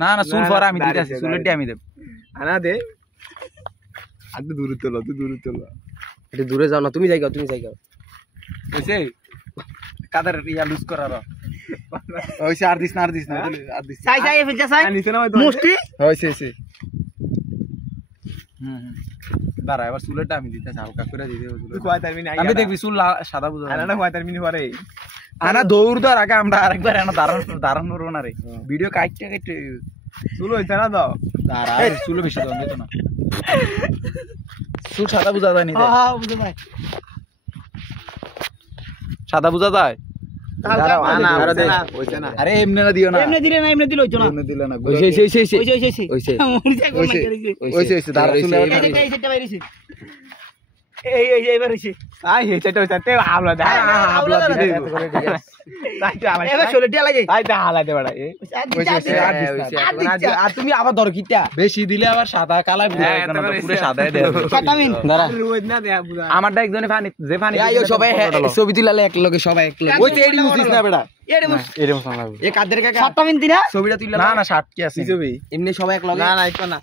না না চুল পরে আমি দিতেছি চুলের দিয়ে আমি দেব আনা দে আর তো দূরে তোলো একটু দূরে যাও না তুমি যাই গাও বুঝছে কাদের ইয়া লুজ করার ওইসে আর দিস না চাই ফেলতে চাই নিচে না মুষ্টি হইছে দাঁড়া এবার চুলেরটা আমি দিতেছি হালকা করে দিতে তুই কয় তার মিনি আমি দেখবি চুল সাদা বুঝা আনা না কয় তার মিনি পরে আনা দৌড় দেওয়ার আগে আমরা আরেকবার এনে দাঁড়ান করবো না রে ভিডিও কাটতে চুল হইছে না দাও দাঁড়া চুল বেশি দাম দিত না চুল সাদা বুঝা যায় নি হ্যাঁ বুঝে ভাই সাদা বুঝা যায় দাঁড়াও আনা হইছে না আরে এমনি না দিও না এমনি দিলে না এমনি দিলে হইতো না এমনি দিলে না ওইছে দাঁড়া চুল এই সেটটা বাইরেছে এই এবার হইছে আই হেটা তো তে হাবলা দে হাবলা দে। তাই তো আলাই এবার 16 টা লাগে তাই তো হালাই দে বড়া আর তুমি আবার দরকিটা বেশি দিলে আবার সাদা কালাই পুরো সাদাই দেয় কাটামিন দাঁড়া রোদ না দে বুঝা আমারটা একজনে পানি যে পানি আইও সবাই ছবি তুলালে এক লগে সবাই এক লগে ওই তো এডি বুঝিস না বেটা এরে বস এরকম লাগবে এ কাদের কাকা কাটামিন দিনা ছবিটা তুললা না না শার্ট কি আছে এমনি সবাই এক লগে না না একটু না